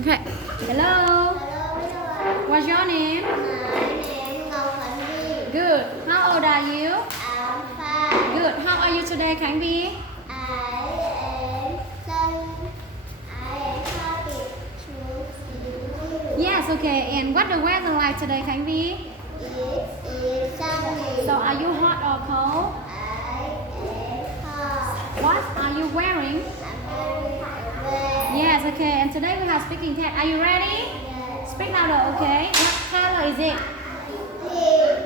Okay. Hello. Hello. What's your name? My name Ngọc Khánh Vi. Good. How old are you? I'm 5. Good. How are you today, Khánh Vi? I am happy to see you. Yes. Okay. And what the weather like today, Khánh Vi? It is sunny. So are you hot or cold? I am hot. What are you wearing? I'm very aware. Yes. Okay. And today we have speaking test. Are you ready? Yes. Speak louder. Okay. What color is it? Pink.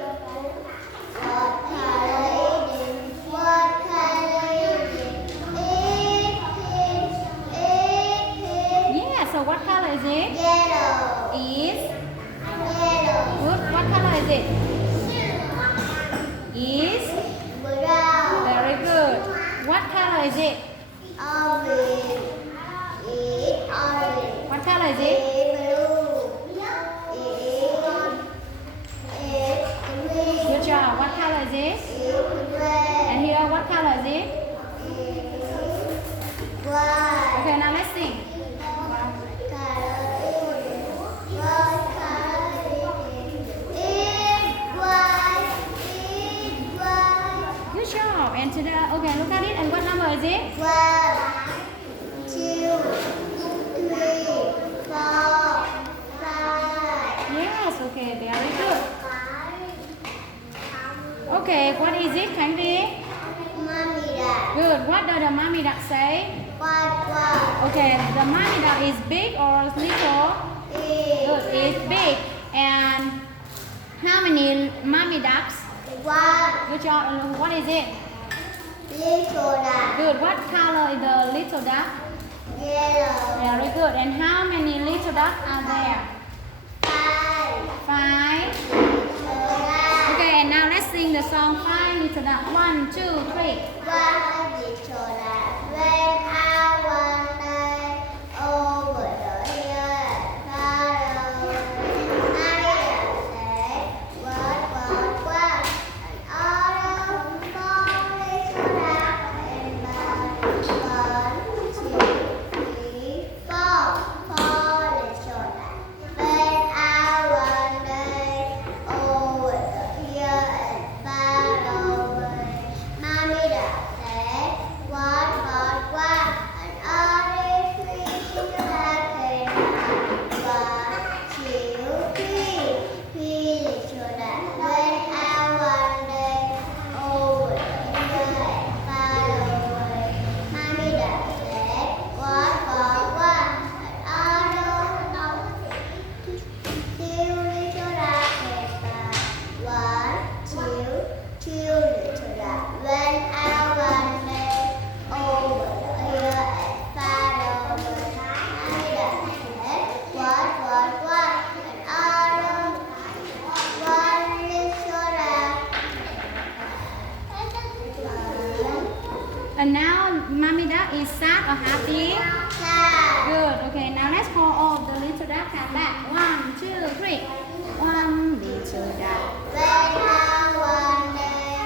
What color is it? What color is it? It's pink. It's pink. Yeah. So what color is it? Yellow. Is Yellow. good. What color is it? Is Brown. very good. What color is it? Orange. It's orange. What color is it? It's blue. It's green. Good job. What color is it? It's red. And here, what color is it? It's white. Okay, now let's sing. Good job. And today, okay, look at it. And what number is it? 1, 2, 3, 4, 5. Yes. Okay, very good. Okay, what is it, Khánh Vi? Mommy duck. Good. What does the mommy duck say? What? Okay, the mommy duck is big or little? Good. It's big. And how many mommy ducks? One Good job. And what is it? little duck. Good. What color is the little duck? Yellow. Very good. And how many little ducks are there? 5 Five. little duck. Okay, and now let's sing the song Five Little Ducks. 1, 2, 3. One little duck went out one day over the hill and far away. Maria said, what, and all of the four little ducks came back. 1, 2, 3, 4. Four little ducks went out one day over the hill and far away. Mommy duck said, what, and all the three little ducks came back. 1, 2, 3. Three little ducks went out one day over the hill and far away. Mommy duck said, what, and all the two little ducks came back. 1, 2 little ducks went out one day over the hill and far away. Mommy duck said, what, and all of one little duck. And now mommy duck is sad or happy? Sad. Good. Okay, now let's call all the little ducks come back. 1, 2, 3. One little duck. Went out one day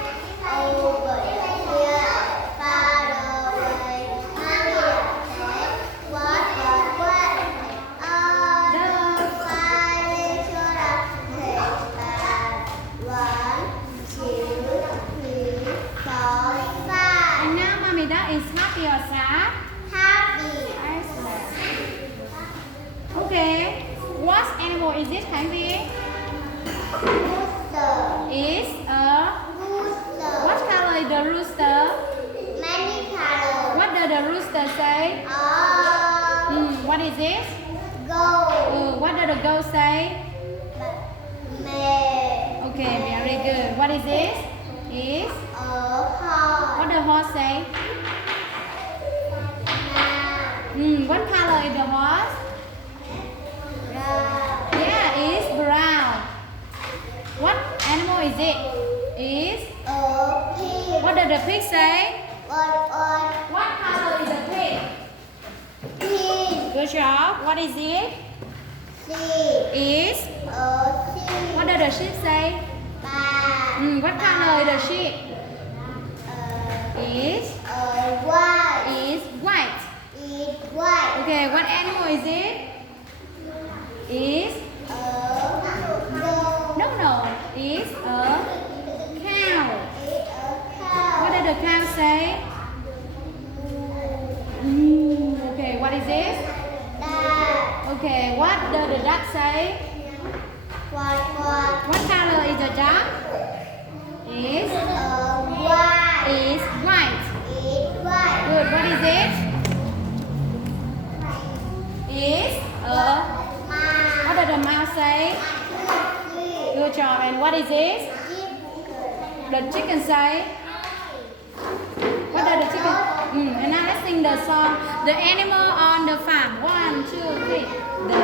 over the hill and far away. Mommy duck said, what, all the five little ducks came back. 1, 2, 3, 4, 5. And now mommy duck is happy or sad? Happy. Excellent. Okay. What animal is it, Khánh Vi? Rooster. Is a... Rooster. What color is the rooster? Many colors. What does the rooster say? What is this? Gold. What does the goat say? Male. Okay, very good. What is this? Is... Horse. What the horse say? Now. What color is the horse? Brown. Yeah, it's brown. What animal is it? Is... Pig. What does the pig say? What? What color is the pig? Pig. Good job. What is it? Sheep. Is... Sheep. What does the sheep say? What color is the sheep? Is... White. Is white. It's white. Okay, what animal is it? is no is a cow. What did the cow say? Okay, what is this? Okay, what does the duck say? What color is the duck? Is white. Good. What is it? Is a. What does the mouse say? Good job. And what is this? The chicken say? What does the chicken? And now let's sing the song. The animal on the farm. 1, 2, 3. The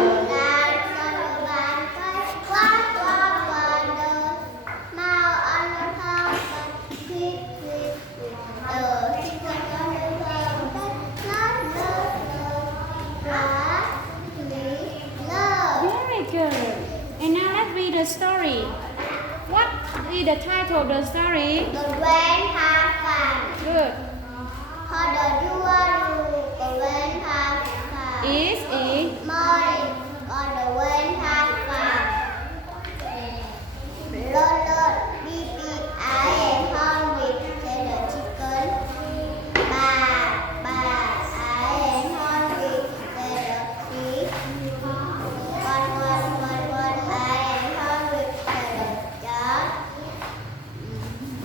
Very good. And now let's read the story. What is the title of the story? Good. Is a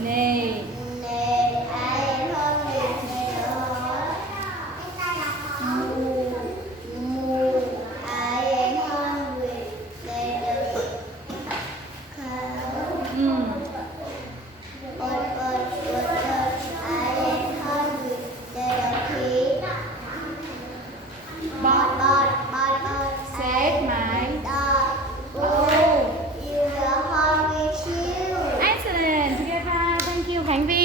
nay. Said my Excellent. Together. Thank you, Khánh Vi.